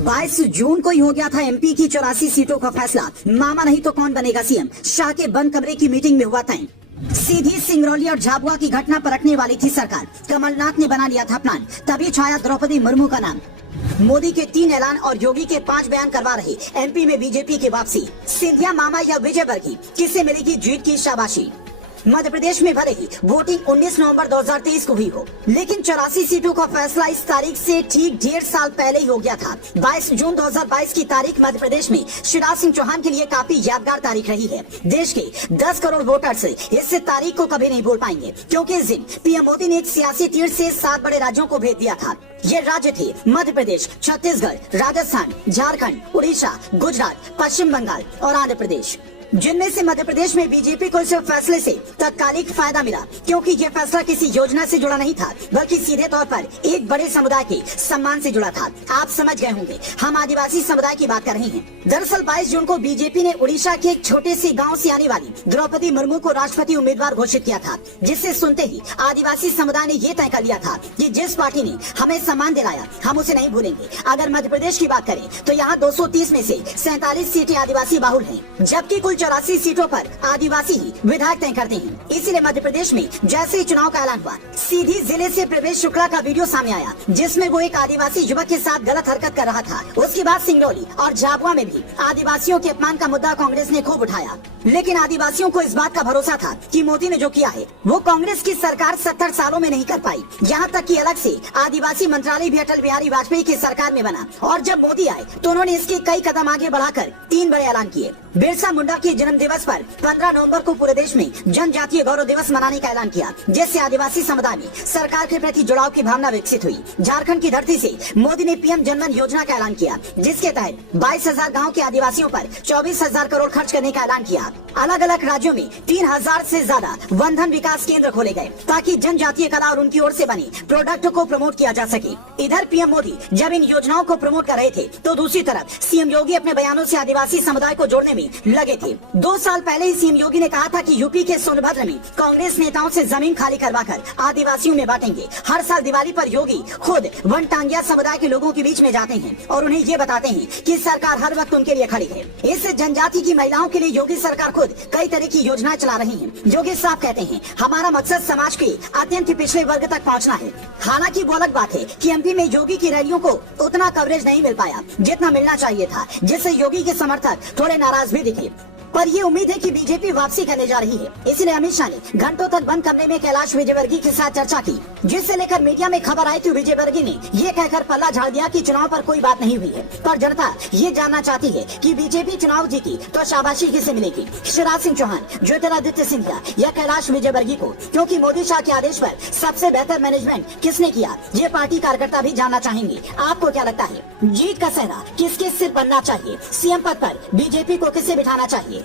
22 जून को ही हो गया था एमपी की 84 सीटों का फैसला। मामा नहीं तो कौन बनेगा सीएम, शाह के बंद कमरे की मीटिंग में हुआ तय। सीधी सिंगरौली और झाबुआ की घटना पर रखने वाली थी सरकार। कमलनाथ ने बना लिया था प्लान, तभी छाया द्रौपदी मुर्मू का नाम। मोदी के 3 ऐलान और योगी के 5 बयान करवा रहे एमपी में बीजेपी की वापसी। सिंधिया मामा या विजयवर्गीय, किससे मिलेगी जीत की शाबाशी। मध्य प्रदेश में भले ही वोटिंग 19 नवंबर 2023 को हुई हो, लेकिन 84 सीटों का फैसला इस तारीख से ठीक 1.5 साल पहले ही हो गया था। 22 जून 2022 की तारीख मध्य प्रदेश में शिवराज सिंह चौहान के लिए काफी यादगार तारीख रही है। देश के 10 करोड़ वोटर्स इस तारीख को कभी नहीं भूल पाएंगे, क्योंकि इस दिन पीएम मोदी ने एक सियासी तीर से 7 बड़े राज्यों को भेज दिया था। ये राज्य थे मध्य प्रदेश, छत्तीसगढ़, राजस्थान, झारखंड, उड़ीसा, गुजरात, पश्चिम बंगाल और आंध्र प्रदेश, जिनमें से मध्य प्रदेश में बीजेपी को इस फैसले से तत्कालिक फायदा मिला, क्योंकि ये फैसला किसी योजना से जुड़ा नहीं था, बल्कि सीधे तौर पर एक बड़े समुदाय के सम्मान से जुड़ा था। आप समझ गए होंगे, हम आदिवासी समुदाय की बात कर रहे हैं। दरअसल 22 जून को बीजेपी ने उड़ीसा के एक छोटे से गाँव से आने वाली द्रौपदी मुर्मू को राष्ट्रपति उम्मीदवार घोषित किया था, जिससे सुनते ही आदिवासी समुदाय ने ये तय कर लिया था कि जिस पार्टी ने हमें सम्मान दिलाया, हम उसे नहीं भूलेंगे। अगर मध्य प्रदेश की बात करें तो यहाँ 230 में से 47 सीटें आदिवासी बाहुल हैं, जबकि कुल 84 सीटों पर आदिवासी ही विधायक तय करते हैं। इसीलिए मध्य प्रदेश में जैसे ही चुनाव का ऐलान हुआ, सीधी जिले से प्रवेश शुक्ला का वीडियो सामने आया, जिसमें वो एक आदिवासी युवक के साथ गलत हरकत कर रहा था। उसके बाद सिंगरौली और झाबुआ में भी आदिवासियों के अपमान का मुद्दा कांग्रेस ने खूब उठाया, लेकिन आदिवासियों को इस बात का भरोसा था कि मोदी ने जो किया है वो कांग्रेस की सरकार 70 सालों में नहीं कर पाई। यहाँ तक कि अलग से आदिवासी मंत्रालय भी अटल बिहारी वाजपेयी की सरकार में बना, और जब मोदी आए तो उन्होंने इसके कई कदम आगे बढ़ाकर 3 बड़े ऐलान किए। बिरसा मुंडा के जन्म दिवस पर 15 नवंबर को पूरे देश में जनजातीय गौरव दिवस मनाने का ऐलान किया, जिससे आदिवासी समुदाय में सरकार के प्रति जुड़ाव की भावना विकसित हुई। झारखंड की धरती से मोदी ने पीएम जनधन योजना का ऐलान किया, जिसके तहत 22,000 गाँव के आदिवासियों पर 24,000 करोड़ खर्च करने का ऐलान किया। अलग अलग राज्यों में 3,000 से ज्यादा वनधन विकास केंद्र खोले गए, ताकि जनजातीय कला और उनकी ओर से बने प्रोडक्ट को प्रमोट किया जा सके। इधर पीएम मोदी जब इन योजनाओं को प्रमोट कर रहे थे, तो दूसरी तरफ सीएम योगी अपने बयानों से आदिवासी समुदाय को जोड़ने में लगे थे। 2 साल पहले ही सीएम योगी ने कहा था कि यूपी के सोनभद्र में कांग्रेस नेताओं से जमीन खाली करवाकर आदिवासियों में बांटेंगे। हर साल दिवाली पर योगी खुद वनटांगिया समुदाय के लोगों के बीच में जाते हैं और उन्हें ये बताते हैं कि सरकार हर वक्त उनके लिए खड़ी है। इस जनजाति की महिलाओं के लिए योगी सरकार खुद कई तरह की योजनाएं चला रही है। योगी साहब कहते हैं, हमारा मकसद समाज के अत्यंत पिछड़े वर्ग तक पहुँचना है। हालांकि वो अलग बात है कि एमपी में योगी की रैलियों को उतना कवरेज नहीं मिल पाया जितना मिलना चाहिए था, जिससे योगी के समर्थक थोड़े नाराज भी दिखे। पर ये उम्मीद है कि बीजेपी वापसी करने जा रही है, इसलिए अमित शाह ने घंटों तक बंद कमरे में कैलाश विजयवर्गीय के साथ चर्चा की, जिससे लेकर मीडिया में खबर आई कि विजयवर्गीय ने ये कहकर पल्ला झाड़ दिया कि चुनाव पर कोई बात नहीं हुई है। पर जनता ये जानना चाहती है कि बीजेपी चुनाव जीती तो शाबाशी किसे मिलेगी, शिवराज सिंह चौहान, ज्योतिरादित्य सिंधिया या कैलाश विजयवर्गीय को, क्योंकि मोदी शाह के आदेश पर सबसे बेहतर मैनेजमेंट किसने किया, ये पार्टी कार्यकर्ता भी जानना चाहेंगे। आपको क्या लगता है, जीत का सहरा किसके सिर बनना चाहिए, सीएम पद पर बीजेपी को किसे बिठाना चाहिए?